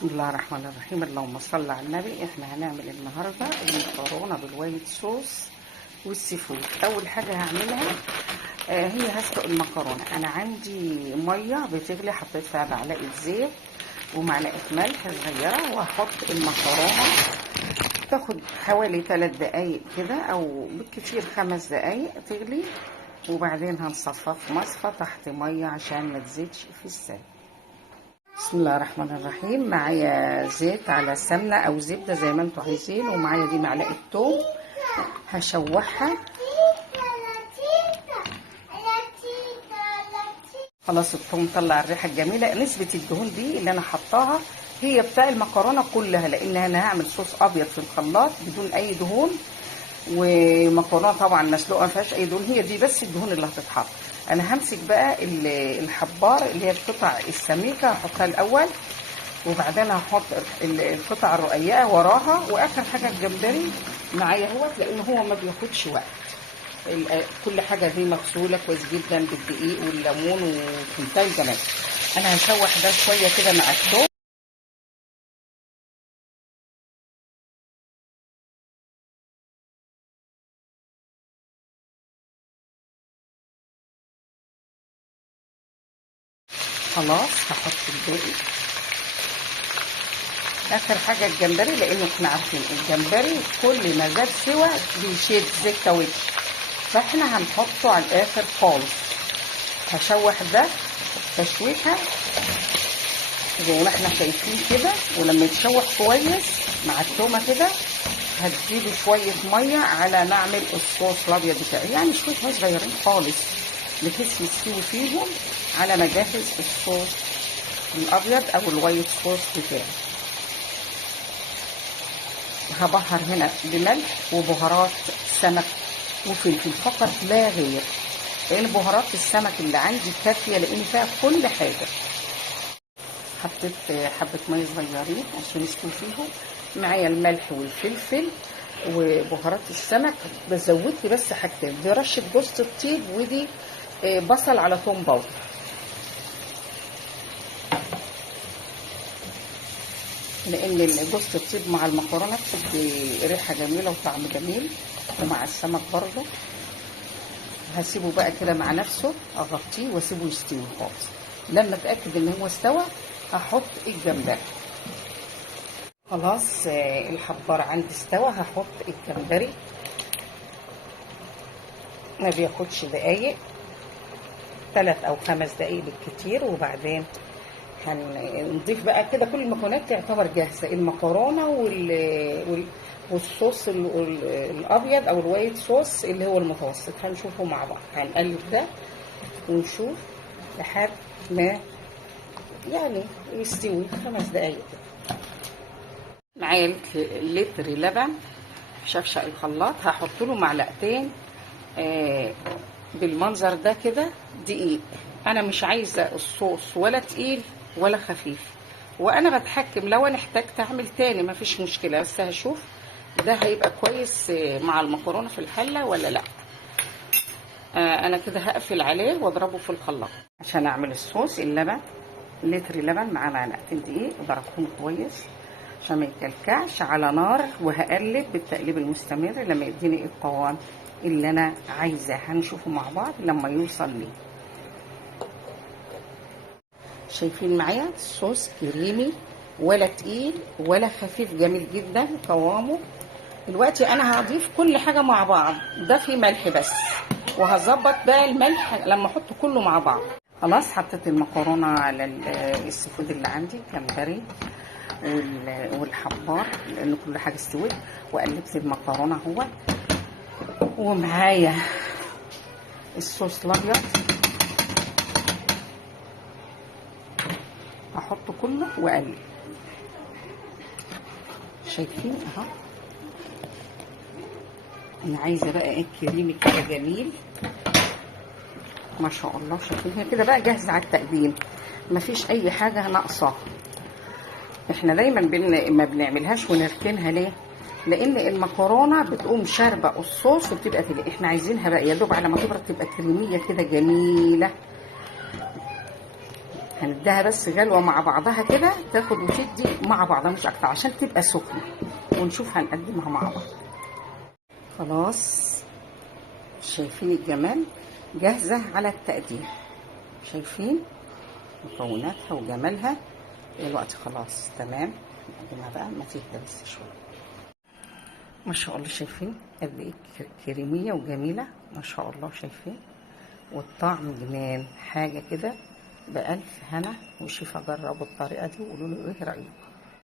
بسم الله الرحمن الرحيم. اللهم صل على النبي. احنا هنعمل النهارده المكرونه بالوايت صوص والسي فود. اول حاجه هعملها هي هسلق المكرونه. انا عندي ميه بتغلي، حطيت فيها معلقه زيت ومعلقه ملح صغيره، وهحط المكرونه تاخد حوالي 3 دقايق كده او بالكثير 5 دقايق تغلي، وبعدين هنصفها في مصفى تحت ميه عشان ما تزيدش في السلق. بسم الله الرحمن الرحيم. معايا زيت على سمنه او زبده زي ما انتوا عايزين، ومعايا دي معلقه توم هشوحها. خلاص الثوم طلع الريحه الجميله. نسبه الدهون دي اللي انا حطاها هي بتاع المكرونه كلها، لان انا هعمل صوص ابيض في الخلاط بدون اي دهون، ومكرونه طبعا مسلوقه ما فيهاش اي دهون، هي دي بس الدهون اللي هتتحط. انا همسك بقى الحبار اللي هي القطع السميكه هحطها الاول، وبعدين هحط القطع الرقيقه وراها، واخر حاجه الجمبري معايا اهوت، لان هو ما بياخدش وقت. كل حاجه دي مغسوله كويس جدا بالدقيق والليمون وفي منتهى الجمال. انا هشوح ده شويه كده مع الثوم. خلاص هحط الباقي. اخر حاجه الجمبري، لان احنا عارفين الجمبري كل ما زاد سوى بيشد زي الكاوتش، فاحنا هنحطه على الاخر خالص. هشوح ده تشويحه زي ما احنا شايفين كده، ولما يتشوح كويس مع التومه كده هتزيدوا شويه ميه على ما اعمل الصوص الابيض بتاعي، يعني شويه ميه صغيرين خالص بحيث يستوي فيهم على ما اجهز الصوص الابيض او الوايت صوص بتاعي. هبهر هنا بملح وبهارات سمك وفلفل فقط لا غير، لان بهارات السمك اللي عندي كافيه لان فيها كل حاجه. حطيت حبه ميه صغيرين عشان يستوي فيهم. معايا الملح والفلفل وبهارات السمك، بزودت بس حاجتين، دي رشه جوز الطيب ودي بصل على توم باودر. لان جوز الطيب مع المكرونه بتدي ريحه جميله وطعم جميل، ومع السمك برضه. هسيبه بقى كده مع نفسه، اغطيه واسيبه يستوي خالص. لما اتاكد ان هو استوى هحط الجمبري. خلاص الحبار عندي استوى، هحط الجمبري ما بياخدش دقايق، 3 أو 5 دقايق بالكتير، وبعدين هنضيف بقى كده كل المكونات تعتبر جاهزه، المكرونه والصوص الابيض او الوايت صوص اللي هو المتوسط. هنشوفه مع بعض، هنقلب ده ونشوف لحد ما يعني يستوي 5 دقايق كده. معايا لتر لبن شفشق الخلاط، هحط له معلقتين بالمنظر ده كده دقيق. انا مش عايزه الصوص ولا تقيل ولا خفيف، وانا بتحكم لو انا احتجت اعمل تاني مفيش مشكله، بس هشوف ده هيبقى كويس مع المكرونه في الحله ولا لا. انا كده هقفل عليه واضربه في الخلاط عشان اعمل الصوص. اللبن لتر لبن مع معلقتين دقيق، ضربتهم كويس عشان ما يكلكعش على نار، وهقلب بالتقليب المستمر لما يديني القوام اللي انا عايزاه. هنشوفه مع بعض لما يوصل لي. شايفين معايا الصوص كريمي ولا تقيل ولا خفيف، جميل جدا قوامه. دلوقتي انا هضيف كل حاجه مع بعض، ده في ملح بس، وهظبط بقى الملح لما احط كله مع بعض. خلاص حطيت المكرونه على السي فود اللي عندي، الجمبري والحبار، لان كل حاجه استوت، وقلبت المكرونه اهو، ومعايا الصوص الابيض هحطه كله واقلب. شايفين اهو، انا عايزه بقى ايه كريمي كده جميل ما شاء الله. شايفين هي كده بقى جاهزه على التقديم، مفيش اي حاجه ناقصه. احنا دايما ما بنعملهاش ونركنها ليه؟ لان المكرونه بتقوم شاربه الصوص وبتبقى تلي. احنا عايزينها بقى يا دوب على ما تبرد تبقى كريميه كده جميله. هنديها بس غلوه مع بعضها كده، تاخد وتدي مع بعضها مش اكتر عشان تبقى سخنه، ونشوف هنقدمها مع بعض. خلاص شايفين الجمال، جاهزه على التقديم. شايفين مكوناتها وجمالها دلوقتي. خلاص تمام، نقدمها بقى ما تهدى بس شويه. ما شاء الله شايفين قد ايه كريميه وجميله ما شاء الله. شايفين والطعم جنان، حاجه كده بألف هنا وشفا. جربوا الطريقه دي وقولوا له ايه رايكم.